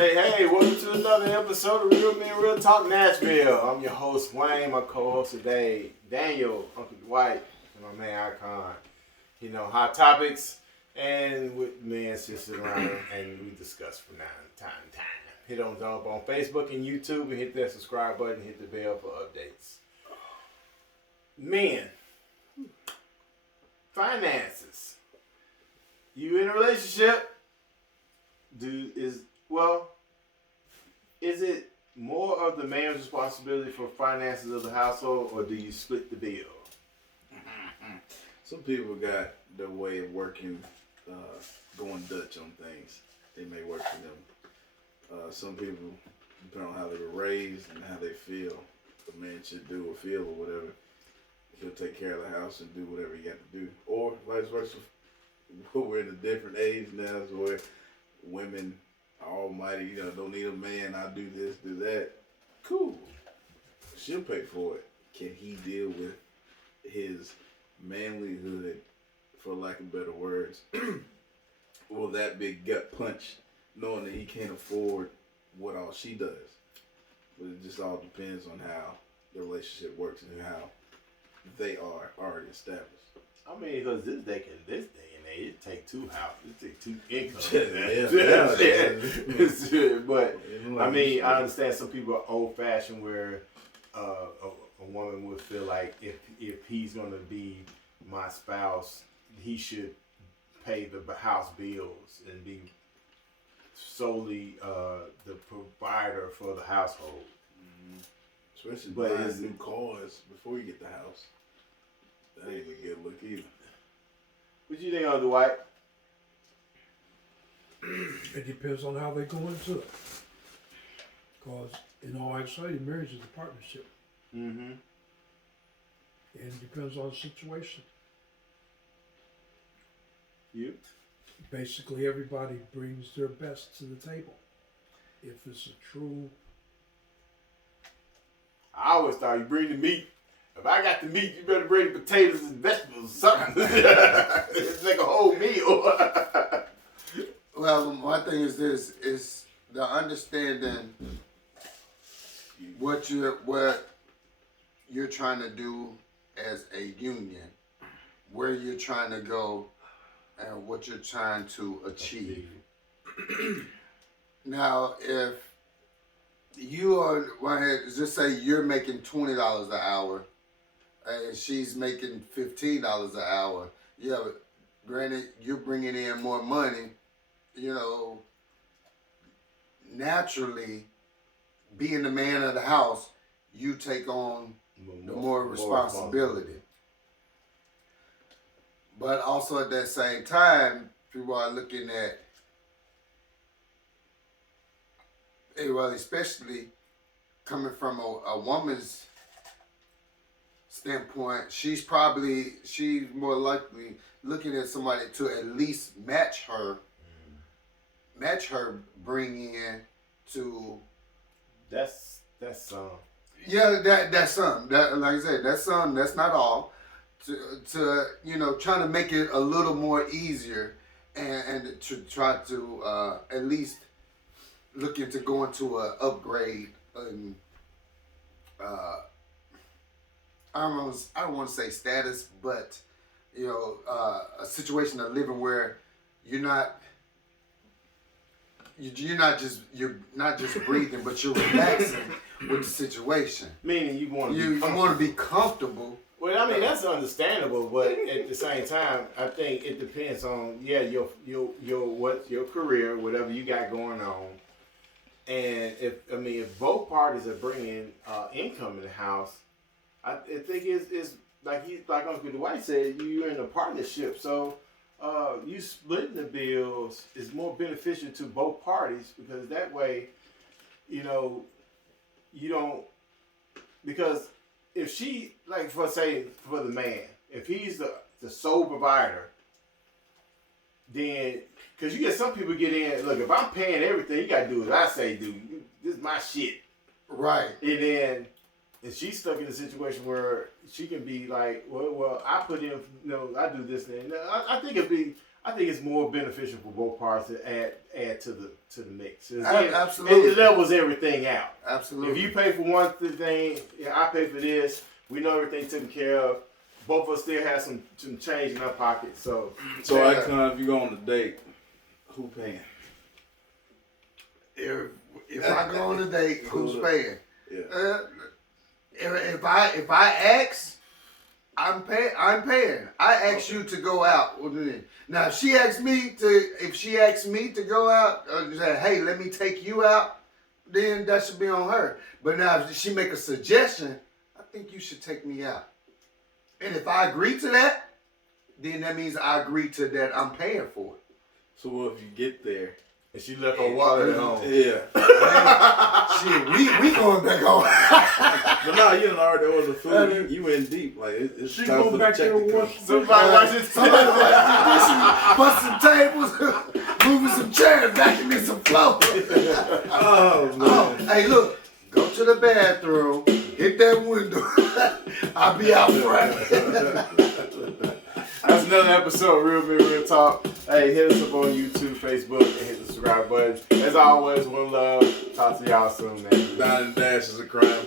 Hey, welcome to another episode of Real Men Real Talk Nashville. I'm your host, Wayne, my co-host today, Daniel, Uncle Dwight, and my man, Icon. You know, hot topics, and with men sitting around and we discuss from time to time. Hit on up on Facebook and YouTube and hit that subscribe button, hit the bell for updates. Men, finances. You in a relationship? Is it more of the man's responsibility for finances of the household, or do you split the bill? Some people got their way of working, going Dutch on things. They may work for them. Some people, depending on how they were raised and how they feel, the man should do or feel or whatever. He'll take care of the house and do whatever he got to do. Or vice versa. We're in a different age now, where women are almighty, don't need a man. I do this, do that. Cool. She'll pay for it. Can he deal with his manlyhood, for lack of better words? Will that big gut punch, knowing that he can't afford what all she does? But it just all depends on how the relationship works and how they are already established. I mean, because this day and age, it take two houses, it take two incomes. But I mean, I understand some people are old fashioned, where a woman would feel like if he's gonna be my spouse, he should pay the house bills and be solely the provider for the household. Mm-hmm. Especially buying new cars before you get the house. That ain't a good look either. What you think of, Dwight? It depends on how they go into it. Because in all actuality, marriage is a partnership. Mm-hmm. And it depends on the situation. You? Basically, everybody brings their best to the table. If it's a true... I always thought you bring the meat. If I got the meat, you better bring the potatoes and vegetables or something. It's like a whole meal. Well, my thing is this, is the understanding what you're trying to do as a union, where you're trying to go, and what you're trying to achieve. Now, if you are, just say you're making $20 an hour, and she's making $15 an hour. Yeah, but granted, you're bringing in more money. Naturally, being the man of the house, you take on more responsibility. But also at that same time, people are looking at, well, especially coming from a woman's standpoint, she's more likely looking at somebody to at least match her bringing in to. That's some. Yeah, that's some. That, like I said, that's some. That's not all. To trying to make it a little more easier, and to try to at least look into going to a upgrade and. I don't want to say status, but a situation of living where you're not just breathing, but you're relaxing with the situation. Meaning you want to be comfortable. Well, I mean, that's understandable, but at the same time, I think it depends on your career, whatever you got going on, and if both parties are bringing income in the house, I think it's like Uncle Dwight said, you're in a partnership, so you splitting the bills is more beneficial to both parties, because that way, you don't, because if she, like for the man, if he's the sole provider, then, because you get some people get in, look, if I'm paying everything, you got to do what I say do. This is my shit. Right. And then, if she's stuck in a situation where she can be like, well, I put in, I do this thing. I think I think it's more beneficial for both parties to add to the mix. Absolutely. It levels everything out. Absolutely. If you pay for one thing, I pay for this. We know everything taken care of. Both of us still have some change in our pocket. So Icon, if you go on a date, who paying? If I go on a date, who's paying? Yeah. If I ask, I'm paying. I ask you to go out with me. Now, if she asks me to go out, say, hey, let me take you out, then that should be on her. But now, if she make a suggestion, I think you should take me out. And if I agree to that, then that means I agree to that I'm paying for it. So what if you get there? and she left her wallet at home. Yeah. Shit, we going back home. But no, you done already ordered the food. You in deep. Like, it's She time go for back the check there to come. once. Somebody watch this. Somebody bust some tables, moving some chairs, vacuuming some floor. Oh, man. Oh, hey, look, go to the bathroom, hit that window. I'll be out front. That's another episode of Real Big Real Talk. Hey, hit us up on YouTube, Facebook, and hit the subscribe button. As always, one love. Talk to y'all soon, man. Dine and dash is a crime.